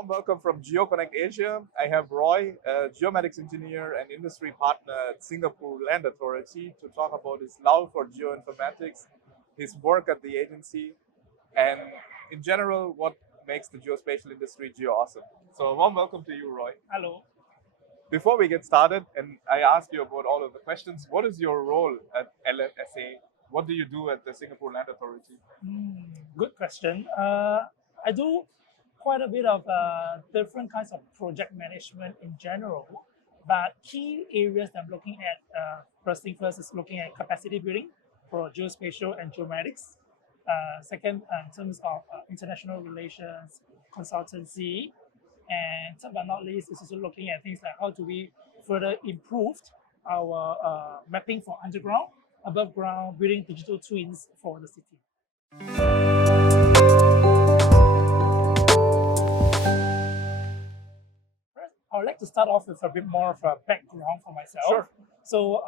warm welcome from Geo Connect Asia. I have Roy, a geomatics engineer and industry partner at Singapore Land Authority, to talk about his love for geoinformatics, his work at the agency, and in general, what makes the geospatial industry GeoAwesome. So a warm welcome to you, Roy. Hello. Before we get started, and I ask you about all of the questions, what is your role at LFSA? What do you do at the Singapore Land Authority? Good question. I do quite a bit of different kinds of project management in general, but key areas that I'm looking at, first thing first is looking at capacity building for geospatial and geomatics. Second, in terms of international relations, consultancy, and last but not least, is also looking at things like how do we further improve our mapping for underground, above ground, building digital twins for the city. First, I would like to start off with a bit more of a background for myself. Sure. So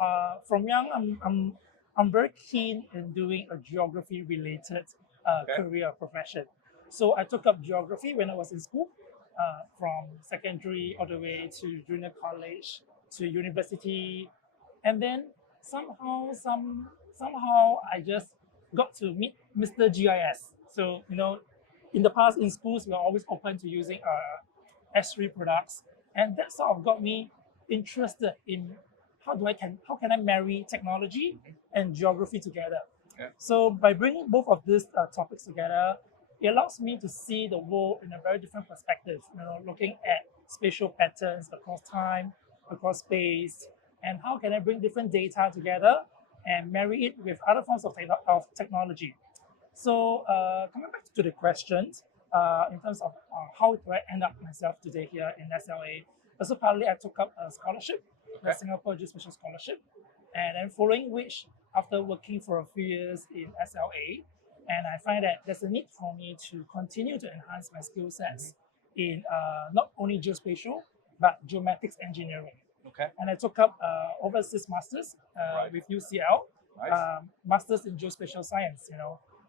from young, I'm very keen in doing a geography-related career profession. So I took up geography when I was in school, from secondary all the way to junior college to university, and then somehow I just got to meet Mr. GIS. So in the past in schools we are always open to using S3 products, and that sort of got me interested in how can I marry technology and geography together. Yeah. So by bringing both of these topics together, it allows me to see the world in a very different perspective. Looking at spatial patterns across time, across space, and how can I bring different data together and marry it with other forms of technology. So coming back to the questions, in terms of how do I end up myself today here in SLA, also partly I took up a scholarship, the Singapore Geospatial Scholarship, and then following which, after working for a few years in SLA, and I find that there's a need for me to continue to enhance my skill sets in not only geospatial, but geomatics engineering. Okay. And I took up overseas masters with UCL, Nice. masters in geospatial science,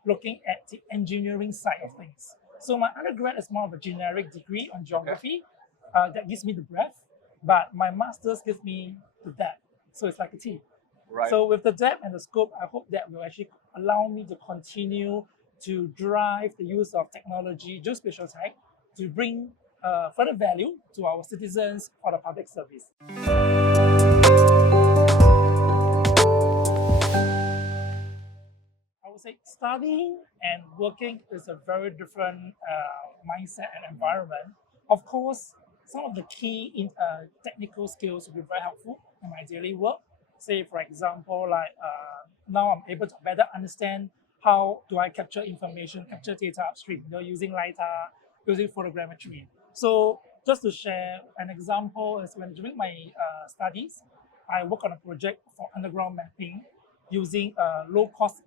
looking at the engineering side of things. So my undergrad is more of a generic degree on geography that gives me the breadth, but my masters gives me the depth. So it's like a T. Right. So with the depth and the scope, I hope that will actually allow me to continue to drive the use of technology, geospatial tech, to bring further value to our citizens for the public service. I would say studying and working is a very different mindset and environment. Of course, some of the key technical skills will be very helpful in my daily work. Say, for example, like now I'm able to better understand how do I capture information, capture data upstream, using LiDAR, using photogrammetry. So just to share an example is when during my studies, I work on a project for underground mapping using low-cost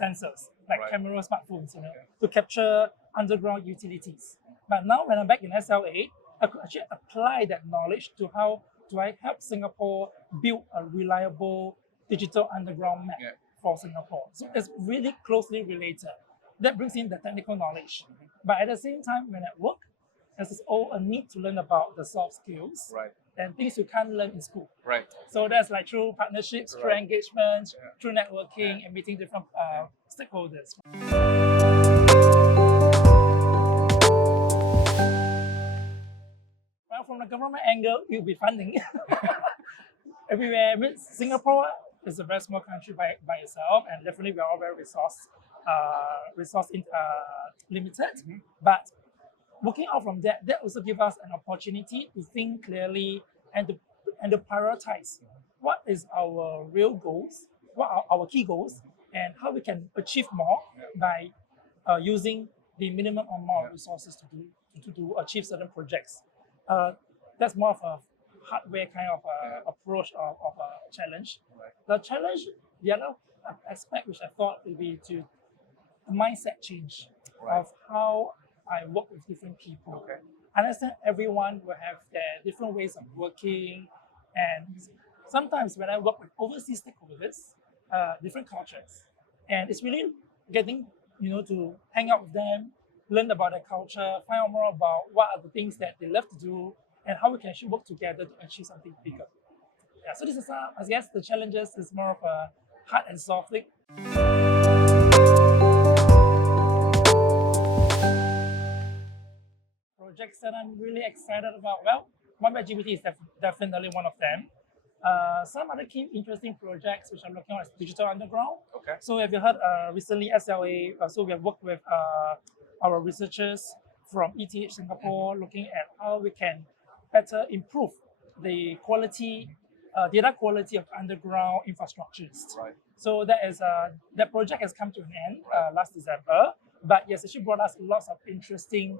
sensors like camera smartphones, to capture underground utilities. But now when I'm back in SLA, I could actually apply that knowledge to how do I help Singapore build a reliable digital underground map for Singapore. So it's really closely related. That brings in the technical knowledge. But at the same time, when at work, there's all a need to learn about the soft skills and things you can't learn in school. Right. So that's like through partnerships, through engagement, through networking, and meeting different stakeholders. Well, from the government angle, it will be funding. Everywhere. Singapore is a very small country by itself, and definitely we are all very resource limited. But working out from that also gives us an opportunity to think clearly and to prioritize what is our real goals, what are our key goals, and how we can achieve more by using the minimum amount of resources to achieve certain projects. That's more of a hardware kind of approach of a challenge. The challenge, the other aspect which I thought would be to the mindset change of how I work with different people. I understand everyone will have their different ways of working, and sometimes when I work with overseas stakeholders, different cultures, and it's really getting to hang out with them, learn about their culture, find out more about what are the things that they love to do, and how we can actually work together to achieve something bigger. Yeah, so this is, I guess, the challenges is more of a hard and soft thing. Projects that I'm really excited about. Well, one by GPT is definitely one of them. Some other key interesting projects which I'm looking at is digital underground. Okay. So have you heard recently SLA? So we have worked with our researchers from ETH Singapore, looking at how we can better improve the quality, data quality of underground infrastructures. Right. So that project has come to an end last December, but yes, actually brought us lots of interesting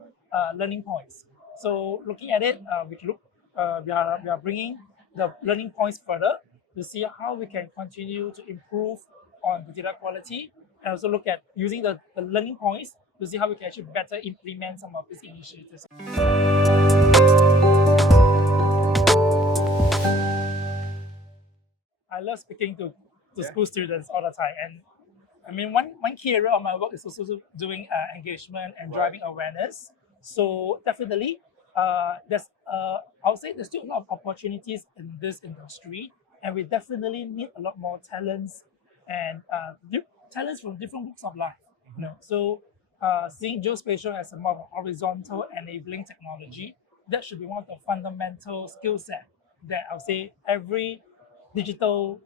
learning points. So looking at it, we are bringing the learning points further to see how we can continue to improve on the data quality, and also look at using the learning points to see how we can actually better implement some of these initiatives. I love speaking to school students all the time, and I mean one key area of my work is also doing engagement and driving awareness. So definitely, there's I would say there's still a lot of opportunities in this industry, and we definitely need a lot more talents and talents from different walks of life. You know, so seeing geospatial as a more horizontal enabling technology, that should be one of the fundamental skill set that I would say every digital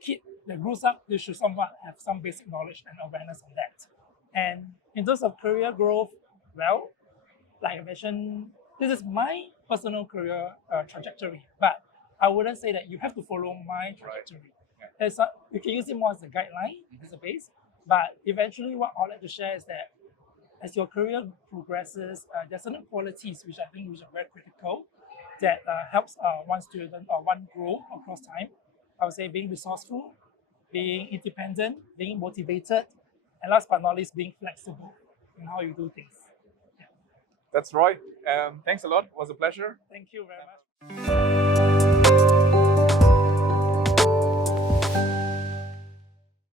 kid that grows up, they should somewhat have some basic knowledge and awareness on that. And in terms of career growth, well, like I mentioned, this is my personal career trajectory, but I wouldn't say that you have to follow my trajectory. Yeah. You can use it more as a guideline, as a base, but eventually what I'd like to share is that as your career progresses, there are certain qualities which I think are very critical that helps one student or one grow across time. I would say being resourceful, being independent, being motivated, and last but not least, being flexible in how you do things. That's Roy. Thanks a lot. It was a pleasure. Thank you very much.